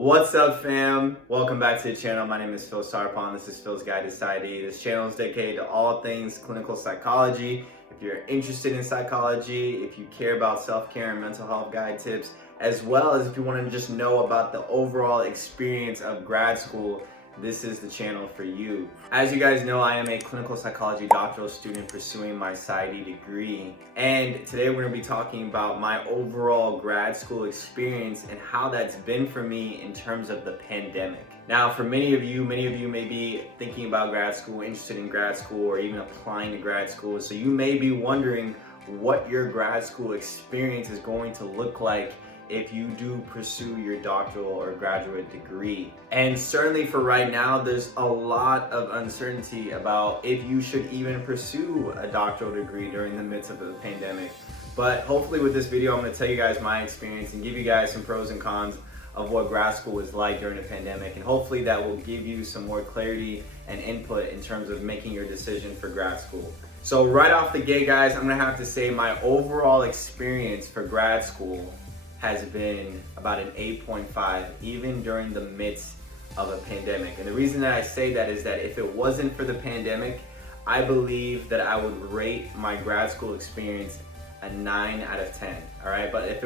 What's up, fam? Welcome back to the channel. My name is Phil Sarpon. This is Phil's Guide to PsyD. This channel is dedicated to all things clinical psychology. If you're interested in psychology, if you care about self-care and mental health guide tips, as well as if you want to just know about the overall experience of grad school, this is the channel for you. As you guys know, I am a clinical psychology doctoral student pursuing my PsyD degree. And today we're going to be talking about my overall grad school experience and how that's been for me in terms of the pandemic. Now, for many of you may be thinking about grad school, interested in grad school, or even applying to grad school. So you may be wondering what your grad school experience is going to look like if you do pursue your doctoral or graduate degree. And certainly for right now, there's a lot of uncertainty about if you should even pursue a doctoral degree during the midst of the pandemic. But hopefully with this video, I'm gonna tell you guys my experience and give you guys some pros and cons of what grad school is like during the pandemic. And hopefully that will give you some more clarity and input in terms of making your decision for grad school. So right off the gate, guys, I'm gonna have to say my overall experience for grad school has been about an 8.5, even during the midst of a pandemic. And the reason that I say that is that if it wasn't for the pandemic, I believe that I would rate my grad school experience a 9 out of 10, all right? But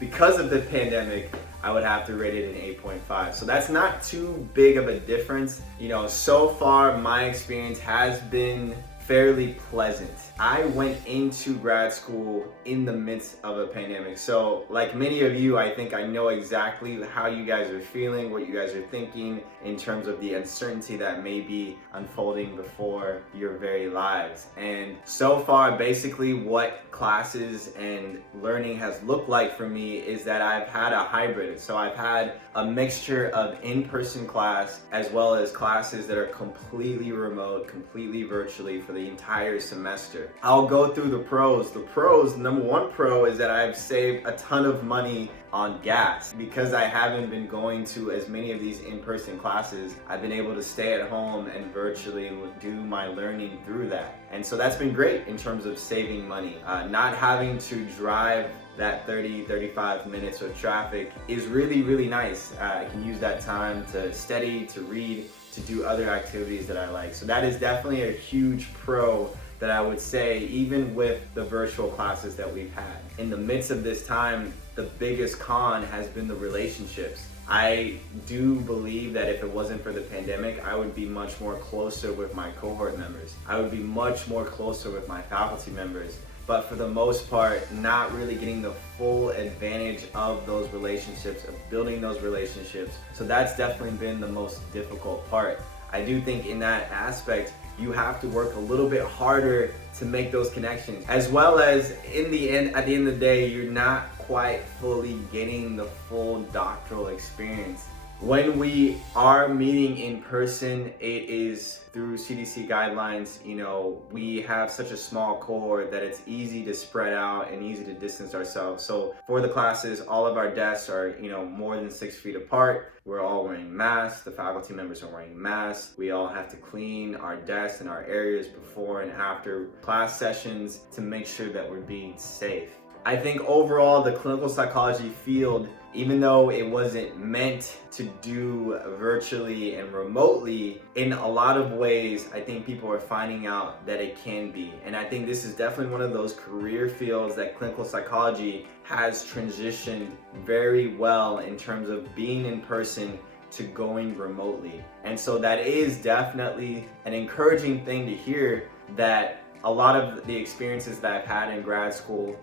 because of the pandemic, I would have to rate it an 8.5. So that's not too big of a difference. You know, so far my experience has been fairly pleasant. I went into grad school in the midst of a pandemic. So like many of you, I think I know exactly how you guys are feeling, what you guys are thinking in terms of the uncertainty that may be unfolding before your very lives. And so far, basically what classes and learning has looked like for me is that I've had a hybrid. So I've had a mixture of in-person class as well as classes that are completely remote, completely virtually for the entire semester. I'll go through the pros. The pros, number one pro is that I've saved a ton of money on gas. Because I haven't been going to as many of these in-person classes, I've been able to stay at home and virtually do my learning through that. And so that's been great in terms of saving money. Not having to drive that 30-35 minutes of traffic is really, really nice. I can use that time to study, to read, to do other activities that I like. So that is definitely a huge pro that I would say, even with the virtual classes that we've had. In the midst of this time, the biggest con has been the relationships. I do believe that if it wasn't for the pandemic, I would be much more closer with my cohort members. I would be much more closer with my faculty members. But for the most part, not really getting the full advantage of those relationships, of building those relationships. So that's definitely been the most difficult part. I do think in that aspect, you have to work a little bit harder to make those connections, as well as at the end of the day, you're not quite fully getting the full doctoral experience. When we are meeting in person, it is through CDC guidelines. You know, we have such a small cohort that it's easy to spread out and easy to distance ourselves. So for the classes, all of our desks are, more than 6 feet apart. We're all wearing masks. The faculty members are wearing masks. We all have to clean our desks and our areas before and after class sessions to make sure that we're being safe. I think overall, the clinical psychology field, even though it wasn't meant to do virtually and remotely, in a lot of ways, I think people are finding out that it can be. And I think this is definitely one of those career fields that clinical psychology has transitioned very well in terms of being in person to going remotely. And so that is definitely an encouraging thing to hear, that a lot of the experiences that I've had in grad school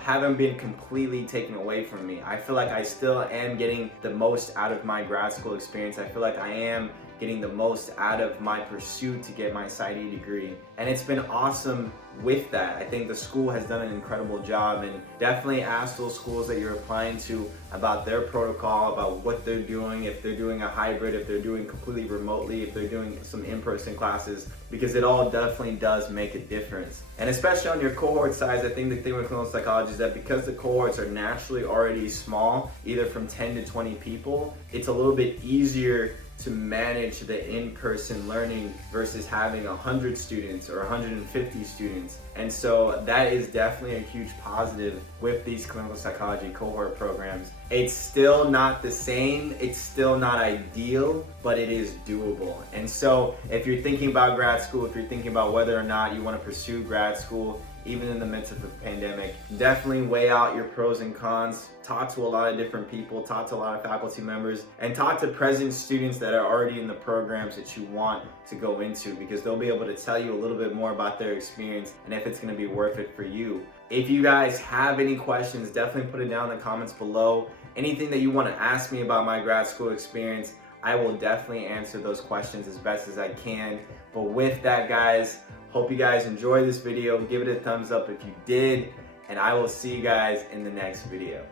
haven't been completely taken away from me. I feel like I still am getting the most out of my grad school experience. I feel like I am getting the most out of my pursuit to get my PsyD degree. And it's been awesome with that. I think the school has done an incredible job, and definitely ask those schools that you're applying to about their protocol, about what they're doing, if they're doing a hybrid, if they're doing completely remotely, if they're doing some in-person classes, because it all definitely does make a difference. And especially on your cohort size, I think the thing with clinical psychology is that because the cohorts are naturally already small, either from 10 to 20 people, it's a little bit easier to manage the in-person learning versus having 100 students or 150 students. And so that is definitely a huge positive with these clinical psychology cohort programs. It's still not the same, it's still not ideal, but it is doable. And so if you're thinking about grad school, if you're thinking about whether or not you want to pursue grad school, even in the midst of the pandemic, definitely weigh out your pros and cons. Talk to a lot of different people, talk to a lot of faculty members, and talk to present students that are already in the programs that you want to go into, because they'll be able to tell you a little bit more about their experience and if it's going to be worth it for you. If you guys have any questions, definitely put it down in the comments below. Anything that you want to ask me about my grad school experience, I will definitely answer those questions as best as I can. But with that, guys, hope you guys enjoyed this video. Give it a thumbs up if you did, and I will see you guys in the next video.